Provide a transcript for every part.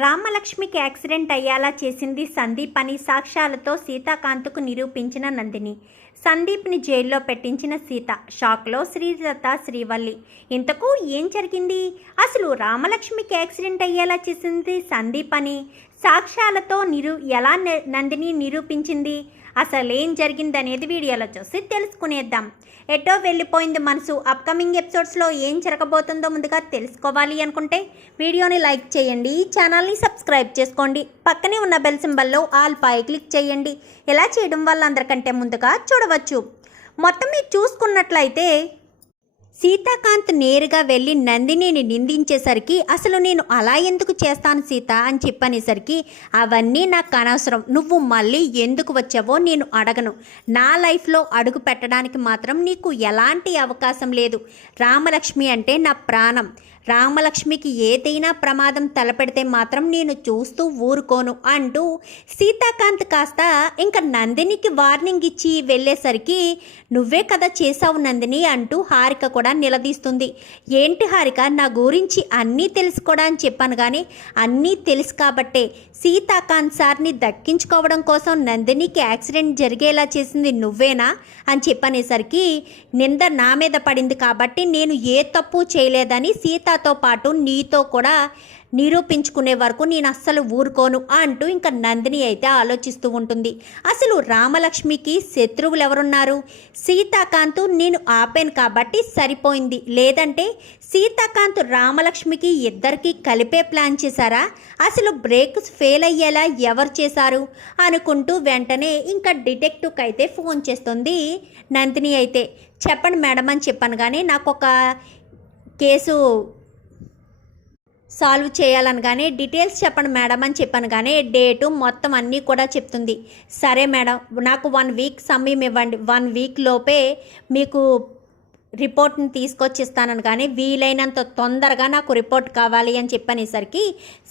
రామలక్ష్మికి accident అయ్యేలా చేసింది సందీప్ అని సాక్ష్యాలతో సీతాకాంత్కు నిరూపించిన నందిని. సందీప్ని జైల్లో పెట్టించిన సీత. షాక్లో శ్రీలత శ్రీవల్లి. ఇంతకు ఏం జరిగింది? అసలు రామలక్ష్మికి యాక్సిడెంట్ అయ్యేలా చేసింది సందీప్ అని సాక్ష్యాలతో ఎలా నందిని నిరూపించింది? అసలేం జరిగిందనేది వీడియోలో చూసి తెలుసుకునేద్దాం. ఎటో వెళ్ళిపోయింది మనసు. అప్కమింగ్ ఎపిసోడ్స్లో ఏం జరగబోతుందో ముందుగా తెలుసుకోవాలి అనుకుంటే వీడియోని లైక్ చేయండి, ఛానల్ని సబ్స్క్రైబ్ చేసుకోండి, పక్కనే ఉన్న బెల్ సింబల్లో ఆల్ పై క్లిక్ చేయండి. ఇలా చేయడం వల్ల అందరికంటే ముందుగా చూడవచ్చు. మొత్తం మీరు చూసుకున్నట్లయితే సీతాకాంత్ నేరుగా వెళ్ళి నందినిని నిందించేసరికి అసలు నేను అలా ఎందుకు చేస్తాను సీత అని చెప్పనేసరికి అవన్నీ నాకు అనవసరం, నువ్వు మళ్ళీ ఎందుకు వచ్చావో నేను అడగను, నా లైఫ్లో అడుగు పెట్టడానికి మాత్రం నీకు ఎలాంటి అవకాశం లేదు. రామలక్ష్మి అంటే నా ప్రాణం. రామలక్ష్మికి ఏదైనా ప్రమాదం తలపెడితే మాత్రం నేను చూస్తూ ఊరుకోను అంటూ సీతాకాంత్ కాస్త ఇంకా నందినికి వార్నింగ్ ఇచ్చి వెళ్ళేసరికి నువ్వే కదా చేసావు నందిని అంటూ హారిక కూడా నిలదీస్తుంది. ఏంటి హారిక, నా గురించి అన్నీ తెలుసుకోవడం అని చెప్పాను, కానీ అన్నీ తెలుసు కాబట్టే సీతాకాంత్ సార్ని దక్కించుకోవడం కోసం నందినికి యాక్సిడెంట్ జరిగేలా చేసింది నువ్వేనా అని చెప్పనేసరికి నింద నా మీద పడింది కాబట్టి నేను ఏ తప్పు చేయలేదని సీతతో పాటు నీతో కూడా నిరూపించుకునే వరకు నేను అస్సలు ఊరుకోను అంటూ ఇంకా నందిని అయితే ఆలోచిస్తూ ఉంటుంది. అసలు రామలక్ష్మికి శత్రువులు ఎవరున్నారు? సీతాకాంత్ నేను ఆపాను కాబట్టి సరిపోయింది, లేదంటే సీతాకాంత్ రామలక్ష్మికి ఇద్దరికి కలిపే ప్లాన్ చేశారా? అసలు బ్రేక్స్ ఫెయిల్ అయ్యేలా ఎవరు చేశారు అనుకుంటూ వెంటనే ఇంకా డిటెక్టివ్కి అయితే ఫోన్ చేస్తుంది నందిని అయితే. చెప్పండి మేడం అని చెప్పాను, కానీ నాకు ఒక కేసు సాల్వ్ చేయాలనగానే డీటెయిల్స్ చెప్పండి మేడం అని చెప్పాను, కానీ డేటు మొత్తం అన్నీ కూడా చెప్తుంది. సరే మేడం, నాకు 1 వీక్ సమయం ఇవ్వండి, 1 వీక్ లోపే మీకు రిపోర్ట్ని తీసుకొచ్చిస్తానని, కానీ వీలైనంత తొందరగా నాకు రిపోర్ట్ కావాలి అని చెప్పనేసరికి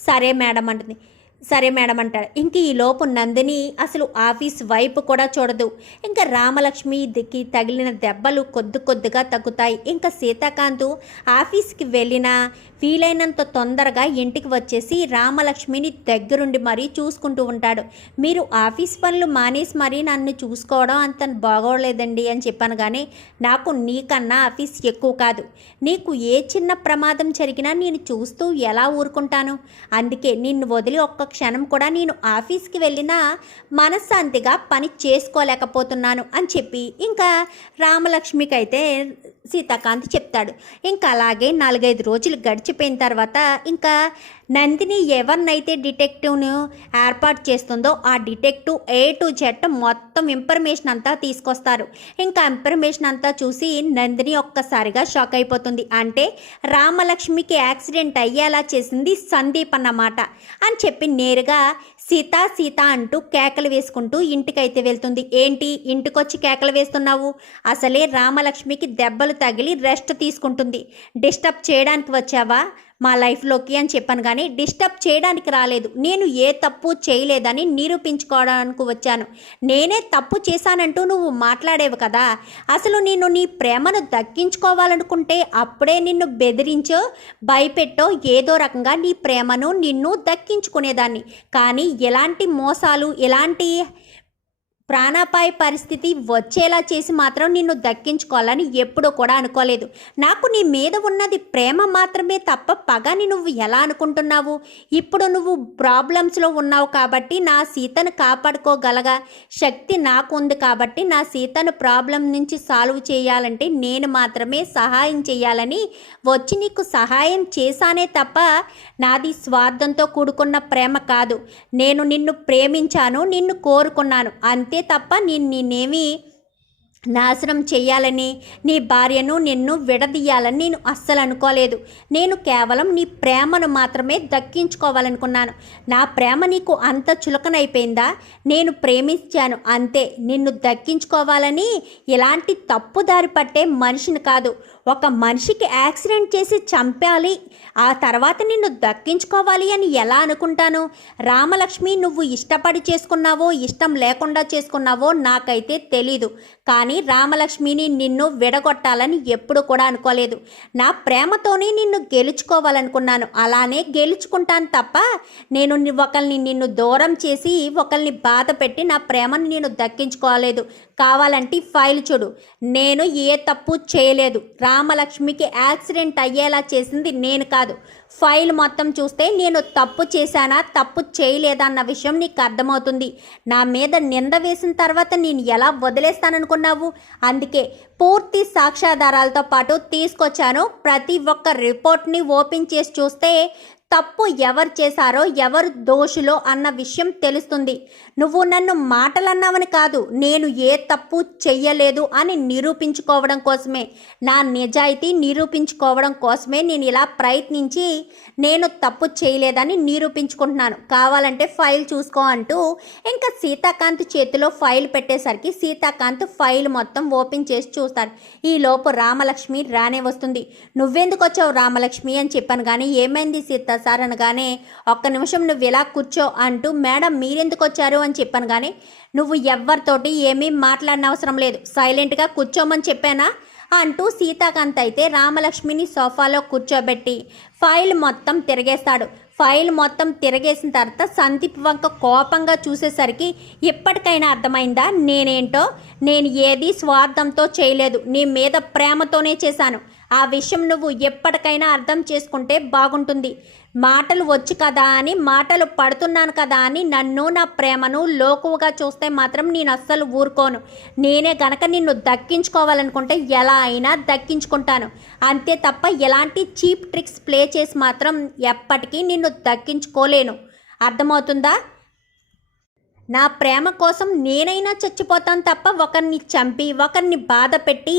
సరే మేడం అంటుంది. సరే మేడం అంటాడు. ఇంక ఈ లోపు నందిని అసలు ఆఫీస్ వైపు కూడా చూడదు. ఇంకా రామలక్ష్మికి తగిలిన దెబ్బలు కొద్దిగా తగ్గుతాయి. ఇంకా సీతాకాంత్ ఆఫీస్కి వెళ్ళినా వీలైనంత తొందరగా ఇంటికి వచ్చేసి రామలక్ష్మిని దగ్గరుండి మరీ చూసుకుంటూ ఉంటాడు. మీరు ఆఫీస్ పనులు మానేసి మరీ నన్ను చూసుకోవడం అంత బాగోలేదండి అని చెప్పాను, కానీ నాకు నీకన్నా ఆఫీస్ ఎక్కువ కాదు. నీకు ఏ చిన్న ప్రమాదం జరిగినా నేను చూస్తూ ఎలా ఊరుకుంటాను? అందుకే నిన్ను వదిలి ఒక్క క్షణం కూడా నేను ఆఫీస్కి వెళ్ళినా మనశ్శాంతిగా పని చేసుకోలేకపోతున్నాను అని చెప్పి ఇంకా రామలక్ష్మికి అయితే సీతాకాంత్ చెప్తాడు. ఇంకా అలాగే 4-5 రోజులు గడిచిపోయిన తర్వాత ఇంకా నందిని ఎవరినైతే డిటెక్టివ్ను ఏర్పాటు చేస్తుందో ఆ డిటెక్టివ్ A to Z మొత్తం ఇన్ఫర్మేషన్ అంతా తీసుకొస్తారు. ఇంకా ఇన్ఫర్మేషన్ అంతా చూసి నందిని ఒక్కసారిగా షాక్ అయిపోతుంది. అంటే రామలక్ష్మికి యాక్సిడెంట్ అయ్యేలా చేసింది సందీప్ అన్నమాట అని చెప్పి నేరుగా సీత సీత అంటూ కేకలు వేసుకుంటూ ఇంటికైతే వెళ్తుంది. ఏంటి ఇంటికొచ్చి కేకలు వేస్తున్నావు? అసలే రామలక్ష్మికి దెబ్బలు తగిలి రెస్ట్ తీసుకుంటుంది, డిస్టర్బ్ చేయడానికి వచ్చావా మా లైఫ్లోకి అని చెప్పాను, కానీ డిస్టర్బ్ చేయడానికి రాలేదు. నేను ఏ తప్పు చేయలేదని నిరూపించుకోవడానికి వచ్చాను. నేనే తప్పు చేశానంటూ నువ్వు మాట్లాడేవు కదా. అసలు నేను నీ ప్రేమను దక్కించుకోవాలనుకుంటే అప్పుడే నిన్ను బెదిరించో భయపెట్టో ఏదో రకంగా నీ ప్రేమను నిన్ను దక్కించుకునేదాన్ని, కానీ ఎలాంటి మోసాలు ఎలాంటి ప్రాణాపాయ పరిస్థితి వచ్చేలా చేసి మాత్రం నిన్ను దక్కించుకోవాలని ఎప్పుడూ కూడా అనుకోలేదు. నాకు నీ మీద ఉన్నది ప్రేమ మాత్రమే తప్ప పగని నువ్వు ఎలా అనుకుంటున్నావు? ఇప్పుడు నువ్వు ప్రాబ్లమ్స్లో ఉన్నావు కాబట్టి నా సీతను కాపాడుకోగలగా శక్తి నాకు ఉంది కాబట్టి నా సీతను ప్రాబ్లం నుంచి సాల్వ్ చేయాలంటే నేను మాత్రమే సహాయం చేయాలని వచ్చి నీకు సహాయం చేశానే తప్ప నాది స్వార్థంతో కూడుకున్న ప్రేమ కాదు. నేను నిన్ను ప్రేమించాను, నిన్ను కోరుకున్నాను అంతే తప్ప నేనేమి నాశనం చేయాలని నీ భార్యను నిన్ను విడదీయాలని నేను అస్సలు అనుకోలేదు. నేను కేవలం నీ ప్రేమను మాత్రమే దక్కించుకోవాలనుకున్నాను. నా ప్రేమ నీకు అంత చులకనైపోయిందా? నేను ప్రేమించాను అంతే, నిన్ను దక్కించుకోవాలని ఎలాంటి తప్పుదారి పట్టే మనిషిని కాదు. ఒక మనిషికి యాక్సిడెంట్ చేసి చంపాలి, ఆ తర్వాత నిన్ను దక్కించుకోవాలి అని ఎలా అనుకుంటాను? రామలక్ష్మి నువ్వు ఇష్టపడి చేసుకున్నావో ఇష్టం లేకుండా చేసుకున్నావో నాకైతే తెలీదు, కానీ రామలక్ష్మిని నిన్ను విడగొట్టాలని ఎప్పుడు కూడా అనుకోలేదు. నా ప్రేమతోనే నిన్ను గెలుచుకోవాలనుకున్నాను, అలానే గెలుచుకుంటాను తప్ప నేను ఒకరిని నిన్ను దూరం చేసి ఒకరిని బాధ పెట్టి నా ప్రేమను నేను దక్కించుకోలేదు. కావాలంటే ఫైల్ చూడు, నేను ఏ తప్పు చేయలేదు. రామలక్ష్మికి యాక్సిడెంట్ అయ్యేలా చేసింది నేను కాదు. ఫైల్ మొత్తం చూస్తే నేను తప్పు చేశానా తప్పు చేయలేదా అన్న విషయం నీకు అర్థమవుతుంది. నా మీద నింద వేసిన తర్వాత నేను ఎలా వదిలేస్తాననుకున్నావు? అందుకే పూర్తి సాక్ష్యాధారాలతో పాటు తీసుకొచ్చాను. ప్రతి ఒక్క రిపోర్ట్ని ఓపెన్ చేసి చూస్తే తప్పు ఎవరు చేశారో ఎవరు దోషులో అన్న విషయం తెలుస్తుంది. నువ్వు నన్ను మాటలన్నావని కాదు, నేను ఏ తప్పు చెయ్యలేదు అని నిరూపించుకోవడం కోసమే, నా నిజాయితీ నిరూపించుకోవడం కోసమే నేను ఇలా ప్రయత్నించి నేను తప్పు చేయలేదని నిరూపించుకుంటున్నాను. కావాలంటే ఫైల్ చూసుకో అంటూ ఇంకా సీతాకాంత్ చేతిలో ఫైల్ పెట్టేసరికి సీతాకాంత్ ఫైల్ మొత్తం ఓపెన్ చేసి చూస్తాడు. ఈలోపు రామలక్ష్మి రానే వస్తుంది. నువ్వెందుకు వచ్చావు రామలక్ష్మి అని చెప్పాను, కానీ ఏమైంది సీత సార్ అనగానే ఒక్క నిమిషం నువ్వు ఇలా కూర్చో అంటూ మేడం మీరెందుకు వచ్చారు అని చెప్పాను, కానీ నువ్వు ఎవరితోటి ఏమీ మాట్లాడిన అవసరం లేదు, సైలెంట్గా కూర్చోమని చెప్పానా అంటూ సీతాకాంత్ అయితే రామలక్ష్మిని సోఫాలో కూర్చోబెట్టి ఫైల్ మొత్తం తిరిగేస్తాడు. ఫైల్ మొత్తం తిరిగేసిన తర్వాత సందీప్ వంక కోపంగా చూసేసరికి ఎప్పటికైనా అర్థమైందా నేనేంటో? నేను ఏది స్వార్థంతో చేయలేదు, నీ మీద ప్రేమతోనే చేశాను. ఆ విషయం నువ్వు ఎప్పటికైనా అర్థం చేసుకుంటే బాగుంటుంది. మాటలు వచ్చు కదా అని, మాటలు పడుతున్నాను కదా అని నన్ను నా ప్రేమను లోకువగా చూస్తే మాత్రం నేను అస్సలు ఊరుకోను. నేనే గనక నిన్ను దక్కించుకోవాలనుకుంటే ఎలా అయినా దక్కించుకుంటాను, అంతే తప్ప ఎలాంటి చీప్ ట్రిక్స్ ప్లే చేసి మాత్రం ఎప్పటికీ నిన్ను దక్కించుకోలేను. అర్థమవుతుందా? నా ప్రేమ కోసం నేనైనా చచ్చిపోతాను తప్ప ఒకరిని చంపి ఒకరిని బాధ పెట్టి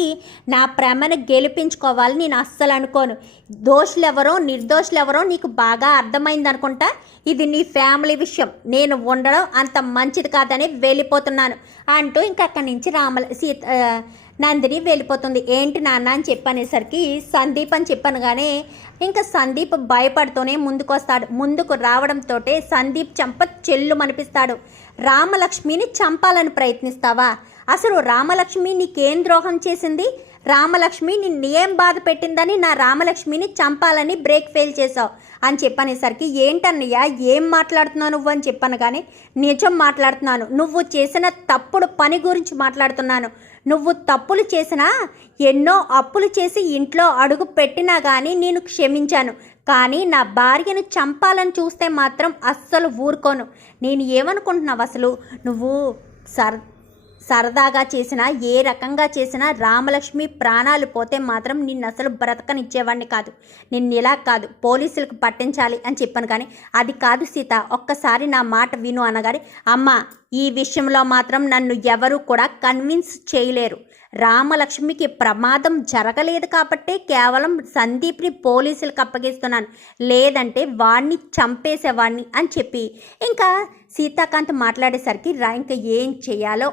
నా ప్రేమను గెలిపించుకోవాలని నేను అస్సలు అనుకోను. దోషులెవరో నిర్దోషులెవరో నీకు బాగా అర్థమైంది అనుకుంటా. ఇది నీ ఫ్యామిలీ విషయం, నేను ఉండడం అంత మంచిది కాదని వెళ్ళిపోతున్నాను అంటూ ఇంకా అక్కడి నుంచి నందిని వెళ్ళిపోతుంది. ఏంటి నాన్న అని చెప్పనేసరికి సందీప్ అని చెప్పాను, కానీ ఇంకా సందీప్ భయపడుతూనే ముందుకొస్తాడు. ముందుకు రావడంతో సందీప్ చంప చెల్లు మనిపిస్తాడు. రామలక్ష్మిని చంపాలని ప్రయత్నిస్తావా? అసలు రామలక్ష్మి నీకేం ద్రోహం చేసింది? రామలక్ష్మి నిన్నేం బాధ పెట్టిందని నా రామలక్ష్మిని చంపాలని బ్రేక్ ఫెయిల్ చేసావు అని చెప్పనేసరికి ఏంటన్నయ్య ఏం మాట్లాడుతున్నావు నువ్వు అని చెప్పాను, కానీ నిజం మాట్లాడుతున్నాను. నువ్వు చేసిన తప్పుడు పని గురించి మాట్లాడుతున్నాను. నువ్వు తప్పులు చేసినా, ఎన్నో అప్పులు చేసి ఇంట్లో అడుగు పెట్టినా కానీ నేను క్షమించాను, కానీ నా భార్యను చంపాలని చూస్తే మాత్రం అస్సలు ఊరుకోను. నేను ఏమనుకుంటున్నావు అసలు? నువ్వు సరదాగా చేసినా ఏ రకంగా చేసినా రామలక్ష్మి ప్రాణాలు పోతే మాత్రం నిన్ను అసలు బ్రతకనిచ్చేవాడిని కాదు. నిన్ను ఇలా కాదు పోలీసులకు పట్టించాలి అని చెప్పాను, కానీ అది కాదు సీత, ఒక్కసారి నా మాట విను అనగానే అమ్మ ఈ విషయంలో మాత్రం నన్ను ఎవరూ కూడా కన్విన్స్ చేయలేరు. రామలక్ష్మికి ప్రమాదం జరగలేదు కాబట్టే కేవలం సందీప్ని పోలీసులకు అప్పగిస్తున్నాను, లేదంటే వాడిని చంపేసేవాడిని అని చెప్పి ఇంకా సీతాకాంత్ మాట్లాడేసరికి ఇంకా ఏం చేయాలో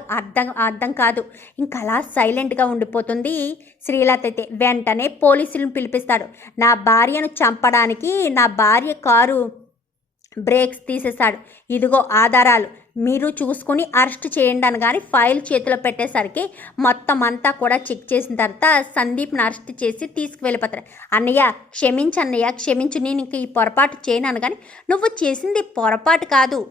అర్థం కాదు. ఇంకా అలా సైలెంట్గా ఉండిపోతుంది శ్రీలత. అయితే వెంటనే పోలీసులను పిలిపిస్తాడు. నా భార్యను చంపడానికి నా భార్య కారు బ్రేక్స్ తీసేశాడు, ఇదిగో ఆధారాలు, మీరు చూసుకుని అరెస్ట్ చేయండి అని. కానీ ఫైల్ చేతిలో పెట్టేసరికి మొత్తం అంతా కూడా చెక్ చేసిన తర్వాత సందీప్ని అరెస్ట్ చేసి తీసుకువెళ్ళిపోతారు. అన్నయ్య క్షమించు, నేను ఇంక ఈ పొరపాటు చేయను అనగాని నువ్వు చేసింది పొరపాటు కాదు,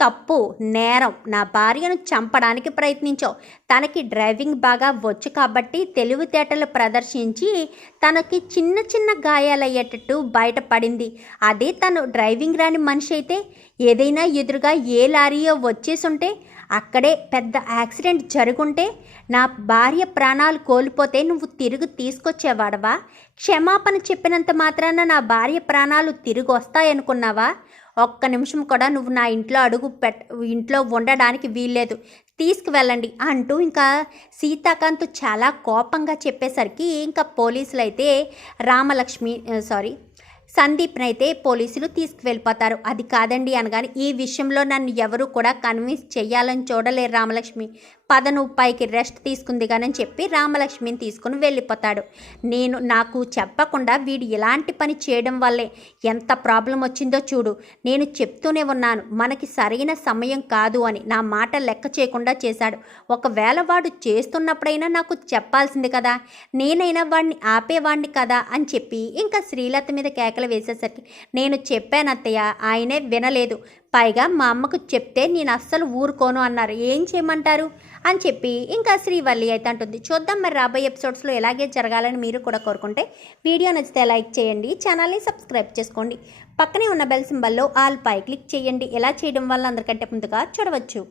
తప్పు, నేరం. నా భార్యను చంపడానికి ప్రయత్నించావు. తనకి డ్రైవింగ్ బాగా వచ్చు కాబట్టి తెలివితేటలు ప్రదర్శించి తనకి చిన్న చిన్న గాయాలయ్యేటట్టు బయటపడింది. అదే తను డ్రైవింగ్ రాని మనిషి అయితే ఏదైనా ఎదురుగా ఏ లారీయో వచ్చేసుంటే, అక్కడే పెద్ద యాక్సిడెంట్ జరుగుంటే, నా భార్య ప్రాణాలు కోల్పోతే నువ్వు తిరిగి తీసుకొచ్చేవాడవా? క్షమాపణ చెప్పినంత మాత్రాన నా భార్య ప్రాణాలు తిరిగి వస్తాయనుకున్నావా? ఒక్క నిమిషం కూడా నువ్వు నా ఇంట్లో ఉండడానికి వీల్లేదు, తీసుకువెళ్ళండి అంటూ ఇంకా సీతాకాంత్ చాలా కోపంగా చెప్పేసరికి ఇంకా పోలీసులు అయితే సందీప్ని అయితే పోలీసులు తీసుకువెళ్ళిపోతారు. అది కాదండి అనగానే ఈ విషయంలో నన్ను ఎవరు కూడా కన్విన్స్ చెయ్యాలని చూడలేరు రామలక్ష్మి, పద నువ్వు పైకి రెస్ట్ తీసుకుంది కానీ అని చెప్పి రామలక్ష్మిని తీసుకుని వెళ్ళిపోతాడు. నాకు చెప్పకుండా వీడు ఇలాంటి పని చేయడం వల్లే ఎంత ప్రాబ్లం వచ్చిందో చూడు. నేను చెప్తూనే ఉన్నాను మనకి సరైన సమయం కాదు అని, నా మాట లెక్క చేయకుండా చేశాడు. ఒకవేళ వాడు చేస్తున్నప్పుడైనా నాకు చెప్పాల్సింది కదా, నేనైనా వాడిని ఆపేవాడిని కదా అని చెప్పి ఇంకా శ్రీలత మీద కేకలు వేసేసరికి నేను చెప్పాను అత్తయ్య, ఆయనే వినలేదు. పైగా మా అమ్మకు చెప్తే నేను అస్సలు ఊరుకోను అన్నారు, ఏం చేయమంటారు అని చెప్పి ఇంకా శ్రీవల్లి అయితే అంటుంది. చూద్దాం మరి రాబోయే ఎపిసోడ్స్లో ఎలాగే జరగాలని మీరు కూడా కోరుకుంటే వీడియో నచ్చితే లైక్ చేయండి, ఛానల్ని సబ్స్క్రైబ్ చేసుకోండి, పక్కనే ఉన్న బెల్ సింబల్లో ఆల్ పై క్లిక్ చేయండి. ఎలా చేయడం వల్ల అందరికంటే ముందుగా చూడవచ్చు.